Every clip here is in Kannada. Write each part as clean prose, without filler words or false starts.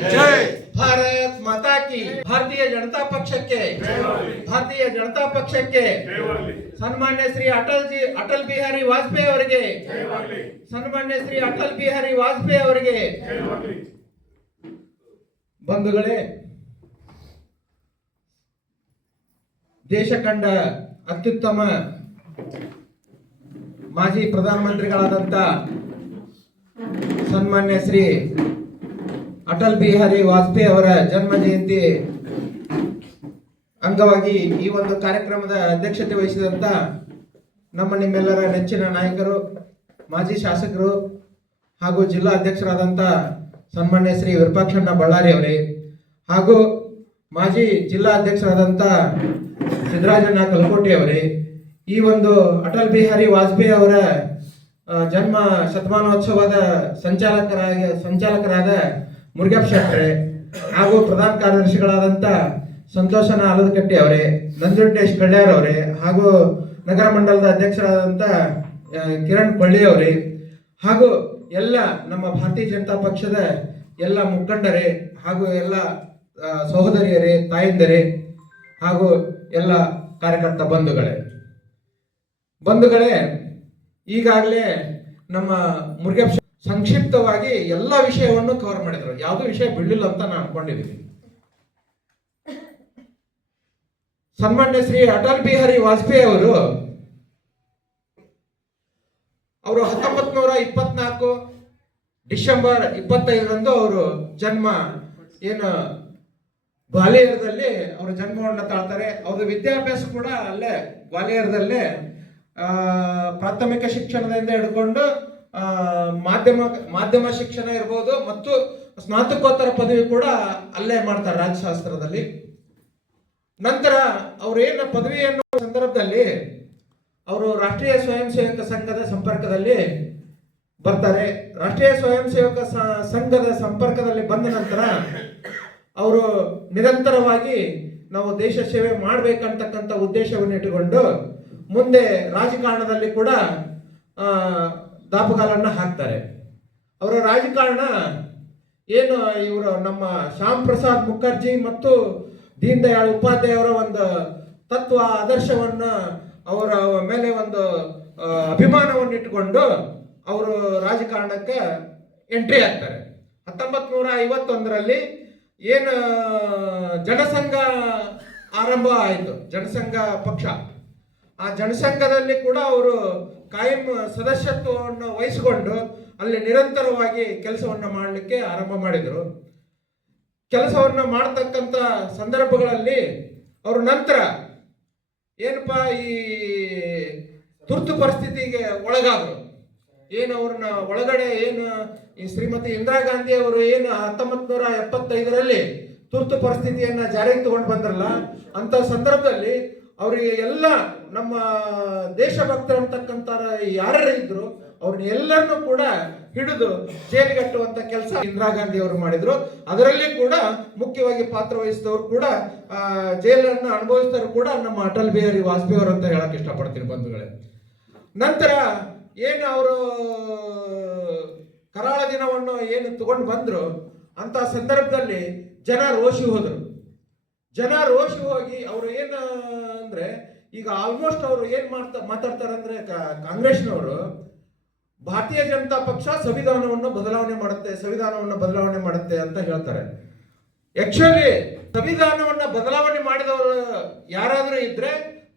ಜೈ ಭಾರತ್ ಮಾತಾ ಕಿ. ಭಾರತೀಯ ಜನತಾ ಪಕ್ಷಕ್ಕೆ, ಭಾರತೀಯ ಜನತಾ ಪಕ್ಷಕ್ಕೆ, ಸನ್ಮಾನ್ಯ ಶ್ರೀ ಅಟಲ್ ಬಿಹಾರಿ ವಾಜಪೇಯಿ ಅವರಿಗೆ, ಸನ್ಮಾನ್ಯ ಶ್ರೀ ಅಟಲ್ ಬಿಹಾರಿ ವಾಜಪೇಯಿ ಅವರಿಗೆ. ಬಂಧುಗಳೇ, ದೇಶ ಕಂಡ ಅತ್ಯುತ್ತಮ ಮಾಜಿ ಪ್ರಧಾನಮಂತ್ರಿಗಳಾದಂಥ ಸನ್ಮಾನ್ಯ ಶ್ರೀ ಅಟಲ್ ಬಿಹಾರಿ ವಾಜಪೇಯಿ ಅವರ ಜನ್ಮ ಜಯಂತಿ ಅಂಗವಾಗಿ ಈ ಒಂದು ಕಾರ್ಯಕ್ರಮದ ಅಧ್ಯಕ್ಷತೆ ವಹಿಸಿದಂತ ನಮ್ಮ ನಿಮ್ಮೆಲ್ಲರ ನೆಚ್ಚಿನ ನಾಯಕರು, ಮಾಜಿ ಶಾಸಕರು ಹಾಗೂ ಜಿಲ್ಲಾ ಅಧ್ಯಕ್ಷರಾದಂಥ ಸನ್ಮಾನ್ಯ ಶ್ರೀ ವಿರೂಪಾಕ್ಷಣ್ಣ ಬಳ್ಳಾರಿ ಅವರೇ, ಹಾಗೂ ಮಾಜಿ ಜಿಲ್ಲಾ ಅಧ್ಯಕ್ಷರಾದಂಥ ಸಿದ್ದರಾಜಣ್ಣ ಕಲ್ಕೋಟೆ ಅವರೇ, ಈ ಒಂದು ಅಟಲ್ ಬಿಹಾರಿ ವಾಜಪೇಯಿ ಅವರ ಜನ್ಮ ಶತಮಾನೋತ್ಸವದ ಸಂಚಾಲಕರಾದ ಮುರುಗಪ್ಪ ಶೆಟ್ರೆ, ಹಾಗೂ ಪ್ರಧಾನ ಕಾರ್ಯದರ್ಶಿಗಳಾದಂಥ ಸಂತೋಷನ ಆಲದಕಟ್ಟಿ ಅವರೇ, ನಂಜುಂಡೇಶ್ ಕಳ್ಯಾರ್ ಅವರೇ, ಹಾಗೂ ನಗರ ಮಂಡಲದ ಅಧ್ಯಕ್ಷರಾದಂಥ ಕಿರಣ್ ಕೊಳ್ಳಿ ಅವರೇ, ಹಾಗೂ ಎಲ್ಲ ನಮ್ಮ ಭಾರತೀಯ ಜನತಾ ಪಕ್ಷದ ಎಲ್ಲ ಮುಖಂಡರೇ, ಹಾಗೂ ಎಲ್ಲ ಸಹೋದರಿಯರೇ, ತಾಯಂದರೇ, ಹಾಗೂ ಎಲ್ಲ ಕಾರ್ಯಕರ್ತ ಬಂಧುಗಳೇ, ಈಗಾಗಲೇ ನಮ್ಮ ಮುರುಗಪ್ಪ ಸಂಕ್ಷಿಪ್ತವಾಗಿ ಎಲ್ಲ ವಿಷಯವನ್ನು ಕವರ್ ಮಾಡಿದ್ರು. ಯಾವುದೋ ವಿಷಯ ಬಿಡಲಿಲ್ಲ ಅಂತ ನಾನು ಅನ್ಕೊಂಡಿದ್ದೀನಿ. ಸನ್ಮಾನ್ಯ ಶ್ರೀ ಅಟಲ್ ಬಿಹಾರಿ ವಾಜಪೇಯಿ ಅವರು 1924 ಡಿಸೆಂಬರ್ 25ರಂದು ಅವರು ಜನ್ಮ ಏನು ಗ್ವಾಲಿಯರ್ದಲ್ಲಿ ಅವರ ಜನ್ಮವನ್ನು ತಾಳ್ತಾರೆ. ಅವ್ರ ವಿದ್ಯಾಭ್ಯಾಸ ಕೂಡ ಅಲ್ಲೇ ಗ್ವಾಲಿಯರ್ದಲ್ಲೇ ಪ್ರಾಥಮಿಕ ಶಿಕ್ಷಣದಿಂದ ಹಿಡ್ಕೊಂಡು ಮಾಧ್ಯಮ ಶಿಕ್ಷಣ ಇರ್ಬೋದು ಮತ್ತು ಸ್ನಾತಕೋತ್ತರ ಪದವಿ ಕೂಡ ಅಲ್ಲೇ ಮಾಡ್ತಾರೆ ರಾಜಶಾಸ್ತ್ರದಲ್ಲಿ. ನಂತರ ಅವ್ರೇನು ಪದವಿ ಅನ್ನೋ ಸಂದರ್ಭದಲ್ಲಿ ಅವರು ರಾಷ್ಟ್ರೀಯ ಸ್ವಯಂ ಸೇವಕ ಸಂಘದ ಸಂಪರ್ಕದಲ್ಲಿ ಬರ್ತಾರೆ. ರಾಷ್ಟ್ರೀಯ ಸ್ವಯಂ ಸೇವಕ ಸಂಘದ ಸಂಪರ್ಕದಲ್ಲಿ ಬಂದ ನಂತರ ಅವರು ನಿರಂತರವಾಗಿ ನಾವು ದೇಶ ಸೇವೆ ಮಾಡ್ಬೇಕಂತಕ್ಕಂಥ ಉದ್ದೇಶವನ್ನು ಇಟ್ಟುಕೊಂಡು ಮುಂದೆ ರಾಜಕಾರಣದಲ್ಲಿ ಕೂಡ ದಾಪುಗಾಲನ್ನು ಹಾಕ್ತಾರೆ. ಅವರ ರಾಜಕಾರಣ ಏನು, ಇವರು ನಮ್ಮ ಶ್ಯಾಮ್ ಪ್ರಸಾದ್ ಮುಖರ್ಜಿ ಮತ್ತು ದೀನ್ ದಯಾಳ್ ಉಪಾಧ್ಯಾಯ ಅವರ ಒಂದು ತತ್ವ ಆದರ್ಶವನ್ನು ಅವರ ಮೇಲೆ ಒಂದು ಅಭಿಮಾನವನ್ನು ಇಟ್ಟುಕೊಂಡು ಅವರು ರಾಜಕಾರಣಕ್ಕೆ ಎಂಟ್ರಿ ಆಗ್ತಾರೆ. 1951ರಲ್ಲಿ ಏನು ಜನಸಂಘ ಆರಂಭ ಆಯಿತು, ಜನಸಂಘ ಪಕ್ಷ. ಆ ಜನಸಂಘದಲ್ಲಿ ಕೂಡ ಅವರು ಕಾಯಂ ಸದಸ್ಯತ್ವವನ್ನು ವಹಿಸಿಕೊಂಡು ಅಲ್ಲಿ ನಿರಂತರವಾಗಿ ಕೆಲಸವನ್ನು ಮಾಡಲಿಕ್ಕೆ ಆರಂಭ ಮಾಡಿದರು. ಕೆಲಸವನ್ನು ಮಾಡತಕ್ಕಂಥ ಸಂದರ್ಭಗಳಲ್ಲಿ ಅವರು ನಂತರ ಏನಪ್ಪ ಈ ತುರ್ತು ಪರಿಸ್ಥಿತಿಗೆ ಒಳಗಾದರು. ಏನು ಅವ್ರನ್ನ ಒಳಗಡೆ ಏನು ಈ ಶ್ರೀಮತಿ ಇಂದಿರಾ ಗಾಂಧಿ ಅವರು ಏನು 1975ರಲ್ಲಿ ತುರ್ತು ಪರಿಸ್ಥಿತಿಯನ್ನ ಜಾರಿಗೆ ತಗೊಂಡು ಬಂದ್ರಲ್ಲ, ಅಂತ ಸಂದರ್ಭದಲ್ಲಿ ಅವರಿಗೆ ಎಲ್ಲ ನಮ್ಮ ದೇಶಭಕ್ತರು ಅಂತಕ್ಕಂಥ ಯಾರ್ಯಾರು ಇದ್ರು ಅವ್ರನ್ನ ಎಲ್ಲರನ್ನೂ ಕೂಡ ಹಿಡಿದು ಜೈಲಿಗಟ್ಟುವಂತ ಕೆಲಸ ಇಂದಿರಾ ಗಾಂಧಿ ಅವರು ಮಾಡಿದ್ರು. ಅದರಲ್ಲಿ ಕೂಡ ಮುಖ್ಯವಾಗಿ ಪಾತ್ರ ವಹಿಸಿದವರು ಕೂಡ ಜೈಲನ್ನು ಅನುಭವಿಸಿದವರು ಕೂಡ ನಮ್ಮ ಅಟಲ್ ಬಿಹಾರಿ ವಾಜಪೇಯಿ ಅವರು ಅಂತ ಹೇಳಕ್ ಇಷ್ಟಪಡ್ತೀನಿ ಬಂಧುಗಳೇ. ನಂತರ ಏನು ಅವರು ಕರಾಳ ದಿನವನ್ನು ಏನು ತಗೊಂಡು ಬಂದ್ರು ಅಂತ ಸಂದರ್ಭದಲ್ಲಿ ಜನ ರೋಷಿ ಹೋದರು. ಜನ ರೋಷಿ ಹೋಗಿ ಅವರು ಏನು ಅಂದ್ರೆ, ಈಗ ಆಲ್ಮೋಸ್ಟ್ ಅವರು ಏನ್ ಮಾತಾಡ್ತಾರೆ ಅಂದ್ರೆ, ಕಾಂಗ್ರೆಸ್ನವರು ಭಾರತೀಯ ಜನತಾ ಪಕ್ಷ ಸಂವಿಧಾನವನ್ನು ಬದಲಾವಣೆ ಮಾಡುತ್ತೆ ಅಂತ ಹೇಳ್ತಾರೆ. ಆಕ್ಚುಲಿ ಸಂವಿಧಾನವನ್ನ ಬದಲಾವಣೆ ಮಾಡಿದವರು ಯಾರಾದ್ರೂ ಇದ್ರೆ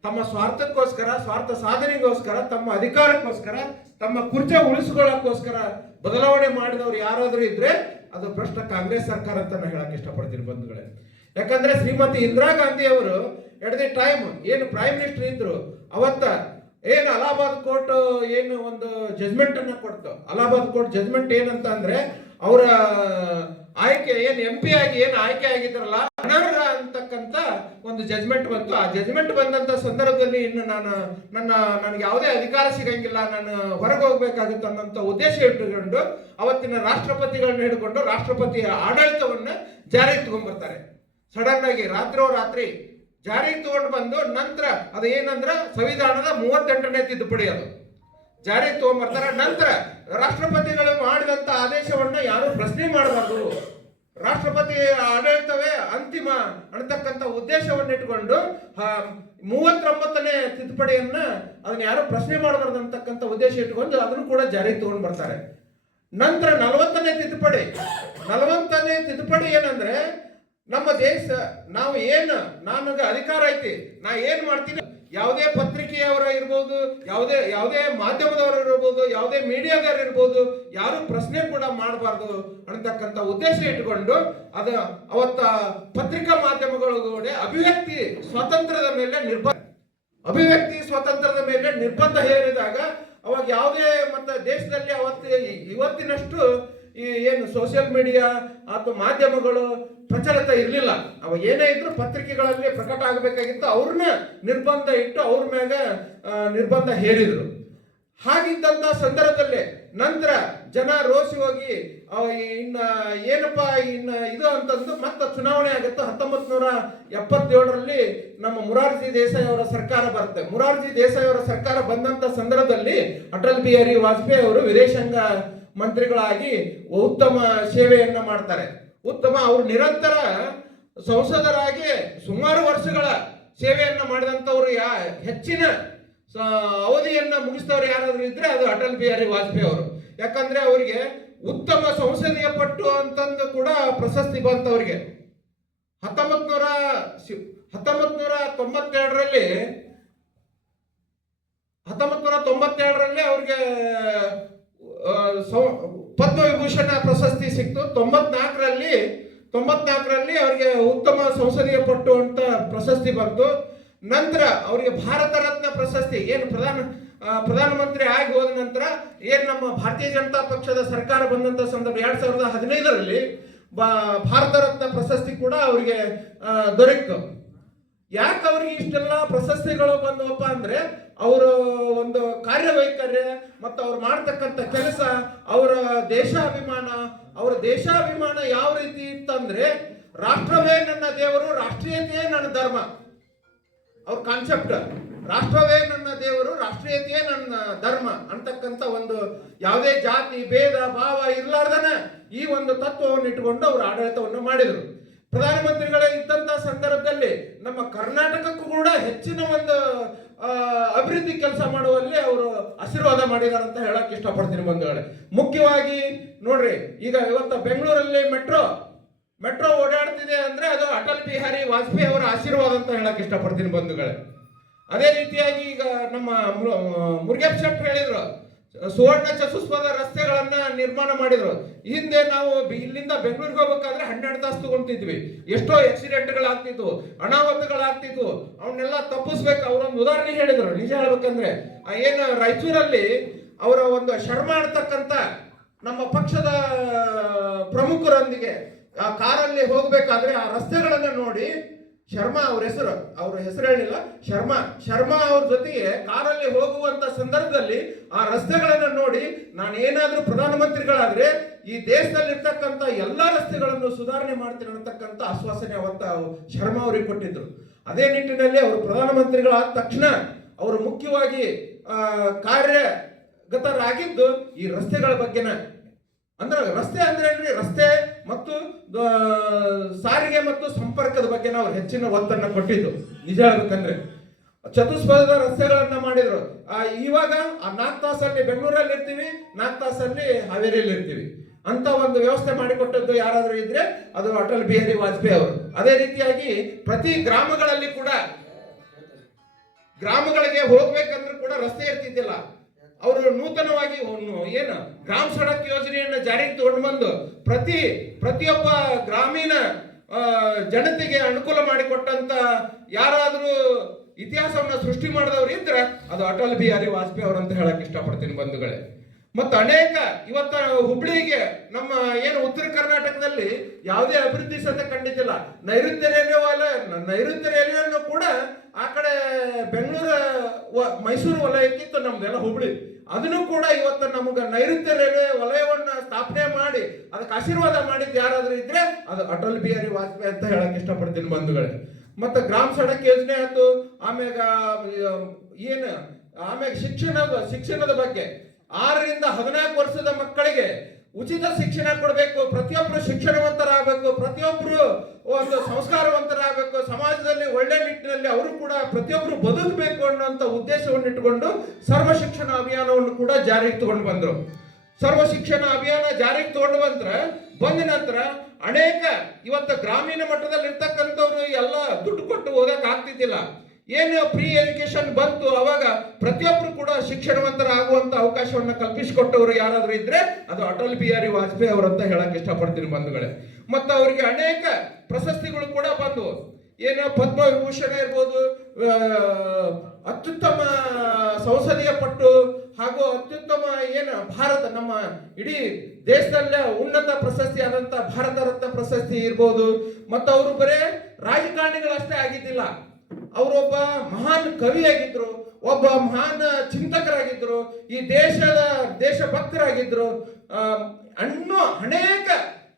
ತಮ್ಮ ಸ್ವಾರ್ಥಕ್ಕೋಸ್ಕರ, ಸ್ವಾರ್ಥ ಸಾಧನೆಗೋಸ್ಕರ, ತಮ್ಮ ಅಧಿಕಾರಕ್ಕೋಸ್ಕರ, ತಮ್ಮ ಕುರ್ಚಿ ಉಳಿಸ್ಕೊಳ್ಳೋಕ್ಕೋಸ್ಕರ ಬದಲಾವಣೆ ಮಾಡಿದವರು ಯಾರಾದ್ರೂ ಇದ್ರೆ ಅದು ಭ್ರಷ್ಟ ಕಾಂಗ್ರೆಸ್ ಸರ್ಕಾರ ಅಂತ ನಾನು ಹೇಳಕ್ ಇಷ್ಟಪಡ್ತೀನಿ ಬಂಧುಗಳೇ. ಯಾಕಂದ್ರೆ ಶ್ರೀಮತಿ ಇಂದಿರಾ ಗಾಂಧಿ ಅವರು ಎಟ್ ದಿ ಟೈಮ್ ಏನು ಪ್ರೈಮ್ ಮಿನಿಸ್ಟರ್ ಇದ್ರು ಅವತ್ತ ಏನು ಅಲಹಾಬಾದ್ ಕೋರ್ಟ್ ಏನು ಒಂದು ಜಜ್ಮೆಂಟ್ ಅನ್ನ ಕೊಡ್ತು. ಅಲಹಾಬಾದ್ ಕೋರ್ಟ್ ಜಜ್ಮೆಂಟ್ ಏನಂತ ಅಂದ್ರೆ, ಅವರ ಆಯ್ಕೆ ಏನು MP ಆಗಿ ಏನು ಆಯ್ಕೆ ಆಗಿದ್ರಲ್ಲ ಅನರ್ಹ ಅಂತಕ್ಕಂಥ ಒಂದು ಜಜ್ಮೆಂಟ್ ಬಂತು. ಆ ಜಜ್ಮೆಂಟ್ ಬಂದಂತ ಸಂದರ್ಭದಲ್ಲಿ ಇನ್ನು ನನಗೆ ಯಾವುದೇ ಅಧಿಕಾರ ಸಿಗಂಗಿಲ್ಲ, ನಾನು ಹೊರಗೆ ಹೋಗ್ಬೇಕಾಗುತ್ತೆ ಅನ್ನೋಂಥ ಉದ್ದೇಶ ಇಟ್ಟುಕೊಂಡು ಅವತ್ತಿನ ರಾಷ್ಟ್ರಪತಿಗಳನ್ನ ಹಿಡ್ಕೊಂಡು ರಾಷ್ಟ್ರಪತಿಯ ಆಡಳಿತವನ್ನ ಜಾರಿಗೆ ತಗೊಂಡ್ಬರ್ತಾರೆ. ಸಡನ್ ಆಗಿ ರಾತ್ರಿ ಜಾರಿಗೆ ತಗೊಂಡು ಬಂದು ನಂತರ ಅದು ಏನಂದ್ರ ಸಂವಿಧಾನದ 38ನೇ ತಿದ್ದುಪಡಿ ಅದು ಜಾರಿಗೆ ತಗೊಂಡ್ಬರ್ತಾರೆ. ನಂತರ ರಾಷ್ಟ್ರಪತಿಗಳು ಮಾಡಿದಂತ ಆದೇಶವನ್ನ ಯಾರು ಪ್ರಶ್ನೆ ಮಾಡಬಾರ್ದು, ರಾಷ್ಟ್ರಪತಿ ಆಡಳಿತವೇ ಅಂತಿಮ ಅನ್ನತಕ್ಕಂಥ ಉದ್ದೇಶವನ್ನು ಇಟ್ಕೊಂಡು 39ನೇ ತಿದ್ದುಪಡಿಯನ್ನ ಅದನ್ನ ಯಾರು ಪ್ರಶ್ನೆ ಮಾಡಬಾರ್ದು ಅಂತಕ್ಕಂಥ ಉದ್ದೇಶ ಇಟ್ಕೊಂಡು ಅದನ್ನು ಕೂಡ ಜಾರಿಗೆ ತಗೊಂಡು ಬರ್ತಾರೆ. ನಂತರ 40ನೇ ತಿದ್ದುಪಡಿ ಏನಂದ್ರೆ, ನಮ್ಮ ದೇಶ ನಾವು ಏನು ನನಗೆ ಅಧಿಕಾರ ಐತಿ, ನಾ ಏನ್ ಮಾಡ್ತೀನಿ, ಯಾವುದೇ ಪತ್ರಿಕೆಯವರ ಇರ್ಬೋದು, ಯಾವುದೇ ಮಾಧ್ಯಮದವರು ಇರ್ಬೋದು, ಯಾವುದೇ ಮೀಡಿಯಾದವರು ಇರ್ಬೋದು, ಯಾರು ಪ್ರಶ್ನೆ ಕೂಡ ಮಾಡಬಾರ್ದು ಅನ್ನತಕ್ಕಂಥ ಉದ್ದೇಶ ಇಟ್ಕೊಂಡು ಅವತ್ತ ಪತ್ರಿಕಾ ಮಾಧ್ಯಮಗಳು ಕೂಡ ಅಭಿವ್ಯಕ್ತಿ ಸ್ವಾತಂತ್ರ್ಯದ ಮೇಲೆ ನಿರ್ಬಂಧ ಹೇರಿದಾಗ ಅವಾಗ ಯಾವುದೇ ಮತ್ತೆ ದೇಶದಲ್ಲಿ ಇವತ್ತಿನಷ್ಟು ಈ ಏನು ಸೋಷಿಯಲ್ ಮೀಡಿಯಾ ಅಥವಾ ಮಾಧ್ಯಮಗಳು ಪ್ರಚಲಿತ ಇರಲಿಲ್ಲ. ಅವಾಗ ಏನೇ ಇದ್ರು ಪತ್ರಿಕೆಗಳಲ್ಲಿ ಪ್ರಕಟ ಆಗಬೇಕಾಗಿತ್ತು, ಅವ್ರನ್ನ ನಿರ್ಬಂಧ ಇಟ್ಟು ಅವ್ರ ಮ್ಯಾಗ ನಿರ್ಬಂಧ ಹೇರಿದ್ರು. ಹಾಗಿದ್ದಂತ ಸಂದರ್ಭದಲ್ಲಿ ನಂತರ ಜನ ರೋಸಿ ಹೋಗಿ ಇದು ಅಂತಂದು ಮತ್ತೆ ಚುನಾವಣೆ ಆಗುತ್ತೆ. 1977ರಲ್ಲಿ ನಮ್ಮ ಮೊರಾರ್ಜಿ ದೇಸಾಯಿ ಅವರ ಸರ್ಕಾರ ಬರುತ್ತೆ. ಮೊರಾರ್ಜಿ ದೇಸಾಯಿ ಅವರ ಸರ್ಕಾರ ಬಂದಂತ ಸಂದರ್ಭದಲ್ಲಿ ಅಟಲ್ ಬಿಹಾರಿ ವಾಜಪೇಯಿ ಅವರು ವಿದೇಶಾಂಗ ಮಂತ್ರಿಗಳಾಗಿ ಉತ್ತಮ ಸೇವೆಯನ್ನ ಮಾಡ್ತಾರೆ. ಅವರು ನಿರಂತರ ಸಂಸದರಾಗಿ ಸುಮಾರು ವರ್ಷಗಳ ಸೇವೆಯನ್ನ ಮಾಡಿದಂಥವ್ರು ಹೆಚ್ಚಿನ ಅವಧಿಯನ್ನ ಮುಗಿಸಿದವರು ಯಾರಾದ್ರೂ ಇದ್ರೆ ಅದು ಅಟಲ್ ಬಿಹಾರಿ ವಾಜಪೇಯಿ ಅವರು. ಯಾಕಂದ್ರೆ ಅವರಿಗೆ ಉತ್ತಮ ಸಂಸದೀಯ ಪಟ್ಟು ಅಂತಂದು ಕೂಡ ಪ್ರಶಸ್ತಿ ಬಂತವರಿಗೆ. 1997ರಲ್ಲಿ ಅವ್ರಿಗೆ ಪದ್ಮವಿಭೂಷಣ ಪ್ರಶಸ್ತಿ ಸಿಕ್ತು. 94ರಲ್ಲಿ ಅವರಿಗೆ ಉತ್ತಮ ಸಂಸದೀಯ ಪಟ್ಟು ಅಂತ ಪ್ರಶಸ್ತಿ ಬಂತು. ನಂತರ ಅವರಿಗೆ ಭಾರತ ರತ್ನ ಪ್ರಶಸ್ತಿ ಪ್ರಧಾನಮಂತ್ರಿ ಆಗಿ ಹೋದ ನಂತರ ನಮ್ಮ ಭಾರತೀಯ ಜನತಾ ಪಕ್ಷದ ಸರ್ಕಾರ ಬಂದಂತ ಸಂದರ್ಭ 2015ರಲ್ಲಿ ಭಾರತ ರತ್ನ ಪ್ರಶಸ್ತಿ ಕೂಡ ಅವರಿಗೆ ದೊರೆಯಿತು. ಯಾಕೆ ಅವ್ರಿಗೆ ಇಷ್ಟೆಲ್ಲ ಪ್ರಶಸ್ತಿಗಳು ಬಂದವಪ್ಪ ಅಂದ್ರೆ ಅವರ ಒಂದು ಕಾರ್ಯವೈಖರ್ಯ ಮತ್ತು ಅವ್ರು ಮಾಡ್ತಕ್ಕಂಥ ಕೆಲಸ, ಅವರ ದೇಶಾಭಿಮಾನ ಯಾವ ರೀತಿ ಇತ್ತಂದ್ರೆ, ರಾಷ್ಟ್ರವೇ ನನ್ನ ದೇವರು, ರಾಷ್ಟ್ರೀಯತೆಯೇ ನನ್ನ ಧರ್ಮ. ಅವ್ರ ಕಾನ್ಸೆಪ್ಟ್ ರಾಷ್ಟ್ರವೇ ನನ್ನ ದೇವರು, ರಾಷ್ಟ್ರೀಯತೆಯೇ ನನ್ನ ಧರ್ಮ ಅಂತಕ್ಕಂಥ ಒಂದು ಯಾವುದೇ ಜಾತಿ ಭೇದ ಭಾವ ಇರ್ಲಾರ್ದನ ಈ ಒಂದು ತತ್ವವನ್ನು ಇಟ್ಟುಕೊಂಡು ಅವರು ಆಡಳಿತವನ್ನು ಮಾಡಿದರು. ಪ್ರಧಾನಮಂತ್ರಿಗಳ ಇದ್ದಂತ ಸಂದರ್ಭದಲ್ಲಿ ನಮ್ಮ ಕರ್ನಾಟಕಕ್ಕೂ ಕೂಡ ಹೆಚ್ಚಿನ ಒಂದು ಅಭಿವೃದ್ಧಿ ಕೆಲಸ ಮಾಡುವಲ್ಲಿ ಅವರು ಆಶೀರ್ವಾದ ಮಾಡಿದಾರೆ ಅಂತ ಹೇಳಕ್ ಇಷ್ಟಪಡ್ತೀನಿ ಬಂಧುಗಳೇ. ಮುಖ್ಯವಾಗಿ ನೋಡ್ರಿ, ಈಗ ಇವತ್ತು ಬೆಂಗಳೂರಲ್ಲಿ ಮೆಟ್ರೋ ಓಡಾಡ್ತಿದೆ ಅಂದ್ರೆ ಅದು ಅಟಲ್ ಬಿಹಾರಿ ವಾಜಪೇಯಿ ಅವರ ಆಶೀರ್ವಾದ ಅಂತ ಹೇಳಕ್ ಇಷ್ಟಪಡ್ತೀನಿ ಬಂಧುಗಳೇ. ಅದೇ ರೀತಿಯಾಗಿ ಈಗ ನಮ್ಮ ಮುರುಗೇಶ್ ಶೆಟ್ಟಿ ಹೇಳಿದ್ರು, ಸುವರ್ಣ ಚತುಷ್ಪಥ ರಸ್ತೆಗಳನ್ನ ನಿರ್ಮಾಣ ಮಾಡಿದ್ರು. ಹಿಂದೆ ನಾವು ಇಲ್ಲಿಂದ ಬೆಂಗಳೂರಿಗೆ ಹೋಗ್ಬೇಕಾದ್ರೆ 12 ತಾಸು ತಗೊಂತಿದ್ವಿ. ಎಷ್ಟೋ ಆಕ್ಸಿಡೆಂಟ್ಗಳಾಗ್ತಿದ್ವು, ಅನಾಹುತಗಳಾಗ್ತಿದ್ವು. ಅವನ್ನೆಲ್ಲ ತಪ್ಪಿಸ್ಬೇಕು. ಅವರೊಂದು ಉದಾಹರಣೆ ಹೇಳಿದ್ರು. ನಿಜ ಹೇಳ್ಬೇಕಂದ್ರೆ ಏನು ರಾಯಚೂರಲ್ಲಿ ಅವರ ಒಂದು ಶರ್ಮಾ ಅಂತಕ್ಕಂಥ ನಮ್ಮ ಪಕ್ಷದ ಪ್ರಮುಖರೊಂದಿಗೆ ಆ ಕಾರಲ್ಲಿ ಹೋಗ್ಬೇಕಾದ್ರೆ ಆ ರಸ್ತೆಗಳನ್ನ ನೋಡಿ, ಶರ್ಮಾ ಅವ್ರ ಹೆಸರು ಹೇಳಿಲ್ಲ, ಶರ್ಮಾ ಅವ್ರ ಜೊತೆಗೆ ಕಾರಲ್ಲಿ ಹೋಗುವಂತ ಸಂದರ್ಭದಲ್ಲಿ ಆ ರಸ್ತೆಗಳನ್ನ ನೋಡಿ, ನಾನೇನಾದ್ರೂ ಪ್ರಧಾನಮಂತ್ರಿಗಳಾದ್ರೆ ಈ ದೇಶದಲ್ಲಿ ಇರ್ತಕ್ಕಂಥ ಎಲ್ಲಾ ರಸ್ತೆಗಳನ್ನು ಸುಧಾರಣೆ ಮಾಡ್ತೀನಿ ಅನ್ನತಕ್ಕಂಥ ಆಶ್ವಾಸನೆ ಅವತ್ತ ಶರ್ಮಾ ಅವರಿಗೆ ಕೊಟ್ಟಿದ್ರು. ಅದೇ ನಿಟ್ಟಿನಲ್ಲಿ ಅವರು ಪ್ರಧಾನಮಂತ್ರಿಗಳಾದ ತಕ್ಷಣ ಅವರು ಮುಖ್ಯವಾಗಿ ಕಾರ್ಯಗತರಾಗಿದ್ದು ಈ ರಸ್ತೆಗಳ ಬಗ್ಗೆನ. ಅಂದ್ರೆ ರಸ್ತೆ ಅಂದ್ರೆ ಏನ್ರಿ, ರಸ್ತೆ ಮತ್ತು ಸಾರಿಗೆ ಮತ್ತು ಸಂಪರ್ಕದ ಬಗ್ಗೆ ನಾವು ಹೆಚ್ಚಿನ ಒತ್ತನ್ನು ಕೊಟ್ಟಿದ್ದು. ನಿಜ ಹೇಳ್ಬೇಕಂದ್ರೆ ಚತುಷ್ಪಥದ ರಸ್ತೆಗಳನ್ನ ಮಾಡಿದ್ರು. ಇವಾಗ ಆ 4 ತಾಸಲ್ಲಿ ಬೆಂಗಳೂರಲ್ಲಿ ಇರ್ತೀವಿ, 4 ತಾಸಲ್ಲಿ ಹಾವೇರಿಯಲ್ಲಿ ಇರ್ತೀವಿ ಅಂತ ಒಂದು ವ್ಯವಸ್ಥೆ ಮಾಡಿಕೊಟ್ಟದ್ದು ಯಾರಾದ್ರೂ ಇದ್ರೆ ಅದು ಅಟಲ್ ಬಿಹಾರಿ ವಾಜಪೇಯಿ ಅವರು. ಅದೇ ರೀತಿಯಾಗಿ ಪ್ರತಿ ಗ್ರಾಮಗಳಿಗೆ ಹೋಗ್ಬೇಕಂದ್ರೂ ಕೂಡ ರಸ್ತೆ ಇರ್ತಿದ್ದಿಲ್ಲ. ಅವರು ನೂತನವಾಗಿ ಗ್ರಾಮ ಸಡಕ್ ಯೋಜನೆಯನ್ನ ಜಾರಿಗೆ ತಗೊಂಡು ಬಂದು ಪ್ರತಿಯೊಬ್ಬ ಗ್ರಾಮೀಣ ಜನತೆಗೆ ಅನುಕೂಲ ಮಾಡಿಕೊಟ್ಟಂತ ಯಾರಾದ್ರೂ ಇತಿಹಾಸವನ್ನ ಸೃಷ್ಟಿ ಮಾಡಿದವರು ಇದ್ರೆ ಅದು ಅಟಲ್ ಬಿಹಾರಿ ವಾಜಪೇಯಿ ಅವರು ಅಂತ ಹೇಳಕ್ ಇಷ್ಟಪಡ್ತೀನಿ ಬಂಧುಗಳೇ. ಮತ್ತು ಅನೇಕ ಇವತ್ತ ಹುಬ್ಳಿಗೆ ನಮ್ಮ ಉತ್ತರ ಕರ್ನಾಟಕದಲ್ಲಿ ಯಾವುದೇ ಅಭಿವೃದ್ಧಿ ಸಹಿತ ಕಂಡಿದ್ದಿಲ್ಲ. ನೈಋತ್ಯ ರೈಲ್ವೆಯನ್ನು ಕೂಡ ಆ ಕಡೆ ಮೈಸೂರು ವಲಯಕ್ಕಿತ್ತು ನಮ್ದೆಲ್ಲ ಹುಬ್ಳಿ. ಅದನ್ನು ಕೂಡ ಇವತ್ತು ನಮಗೆ ನೈಋತ್ಯ ರೈಲ್ವೆ ವಲಯವನ್ನ ಸ್ಥಾಪನೆ ಮಾಡಿ ಅದಕ್ಕೆ ಆಶೀರ್ವಾದ ಮಾಡಿದ್ದು ಯಾರಾದ್ರೂ ಇದ್ರೆ ಅದು ಅಟಲ್ ಬಿಹಾರಿ ವಾಜಪೇಯಿ ಅಂತ ಹೇಳಕ್ ಇಷ್ಟಪಡ್ತೀನಿ ಬಂಧುಗಳೇ. ಮತ್ತೆ ಗ್ರಾಮ ಸಡಕ್ ಯೋಜನೆ ಆಯ್ತು, ಆಮ್ಯಾಗ ಶಿಕ್ಷಣದ ಬಗ್ಗೆ 6 ರಿಂದ 14 ವರ್ಷದ ಮಕ್ಕಳಿಗೆ ಉಚಿತ ಶಿಕ್ಷಣ ಕೊಡಬೇಕು, ಪ್ರತಿಯೊಬ್ಬರು ಶಿಕ್ಷಣವಂತರಾಗಬೇಕು, ಪ್ರತಿಯೊಬ್ಬರು ಒಂದು ಸಂಸ್ಕಾರವಂತರಾಗಬೇಕು, ಸಮಾಜದಲ್ಲಿ ಒಳ್ಳೆ ನಿಟ್ಟಿನಲ್ಲಿ ಅವರು ಕೂಡ ಪ್ರತಿಯೊಬ್ಬರು ಬದುಕಬೇಕು ಅನ್ನುವಂಥ ಉದ್ದೇಶವನ್ನು ಇಟ್ಟುಕೊಂಡು ಸರ್ವ ಶಿಕ್ಷಣ ಅಭಿಯಾನವನ್ನು ಕೂಡ ಜಾರಿಗೆ ತಗೊಂಡು ಬಂದರು. ಸರ್ವ ಶಿಕ್ಷಣ ಅಭಿಯಾನ ಜಾರಿಗೆ ತಗೊಂಡು ಬಂದ ನಂತರ ಅನೇಕ ಇವತ್ತು ಗ್ರಾಮೀಣ ಮಟ್ಟದಲ್ಲಿ ಇರ್ತಕ್ಕಂಥವ್ರು ಎಲ್ಲ ದುಡ್ಡು ಕೊಟ್ಟು ಓದಕ್ ಆಗ್ತಿದ್ದಿಲ್ಲ. ಏನು ಫ್ರೀ ಎಜುಕೇಶನ್ ಬಂತು ಅವಾಗ ಪ್ರತಿಯೊಬ್ಬರು ಕೂಡ ಶಿಕ್ಷಣವಂತರಾಗುವಂತ ಅವಕಾಶವನ್ನ ಕಲ್ಪಿಸಿಕೊಟ್ಟವರು ಯಾರಾದ್ರೂ ಇದ್ರೆ ಅದು ಅಟಲ್ ಬಿಹಾರಿ ವಾಜಪೇಯಿ ಅವರಂತ ಹೇಳಕ್ ಇಷ್ಟಪಡ್ತೀನಿ ಬಂಧುಗಳೇ. ಮತ್ತು ಅವರಿಗೆ ಅನೇಕ ಪ್ರಶಸ್ತಿಗಳು ಕೂಡ ಬಂದವು. ಏನು ಪದ್ಮವಿಭೂಷಣ ಇರ್ಬೋದು, ಅತ್ಯುತ್ತಮ ಸಂಸದೀಯ ಪಟ್ಟು ಹಾಗೂ ಅತ್ಯುತ್ತಮ ಏನು ಭಾರತ ನಮ್ಮ ಇಡೀ ದೇಶದಲ್ಲೇ ಉನ್ನತ ಪ್ರಶಸ್ತಿ ಆದಂತ ಭಾರತ ರತ್ನ ಪ್ರಶಸ್ತಿ ಇರ್ಬೋದು. ಮತ್ತು ಅವರು ಬರೇ ರಾಜಕಾರಣಿಗಳಷ್ಟೇ ಆಗಿದ್ದಿಲ್ಲ, ಅವರೊಬ್ಬ ಮಹಾನ್ ಕವಿಯಾಗಿದ್ರು, ಒಬ್ಬ ಮಹಾನ್ ಚಿಂತಕರಾಗಿದ್ರು, ಈ ದೇಶಭಕ್ತರಾಗಿದ್ರು. ಇನ್ನೂ ಅನೇಕ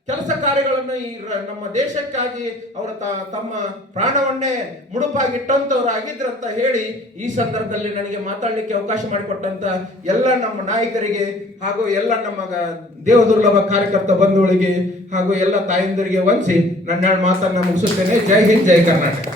ಕೆಲಸ ಕಾರ್ಯಗಳನ್ನು ಈ ನಮ್ಮ ದೇಶಕ್ಕಾಗಿ ಅವರ ತಮ್ಮ ಪ್ರಾಣವನ್ನೇ ಮುಡುಪಾಗಿಟ್ಟಂತವ್ರು ಆಗಿದ್ರು ಅಂತ ಹೇಳಿ ಈ ಸಂದರ್ಭದಲ್ಲಿ ನನಗೆ ಮಾತಾಡಲಿಕ್ಕೆ ಅವಕಾಶ ಮಾಡಿಕೊಟ್ಟಂತ ಎಲ್ಲ ನಮ್ಮ ನಾಯಕರಿಗೆ ಹಾಗೂ ಎಲ್ಲ ನಮ್ಮ ದೇವದುರ್ಲಭ ಕಾರ್ಯಕರ್ತ ಬಂಧುಗಳಿಗೆ ಹಾಗೂ ಎಲ್ಲ ತಾಯಂದಿರಿಗೆ ವಂದಿಸಿ ನನ್ನ ಮಾತನ್ನ ಮುಗಿಸುತ್ತೇನೆ. ಜೈ ಹಿಂದ್, ಜೈ ಕರ್ನಾಟಕ.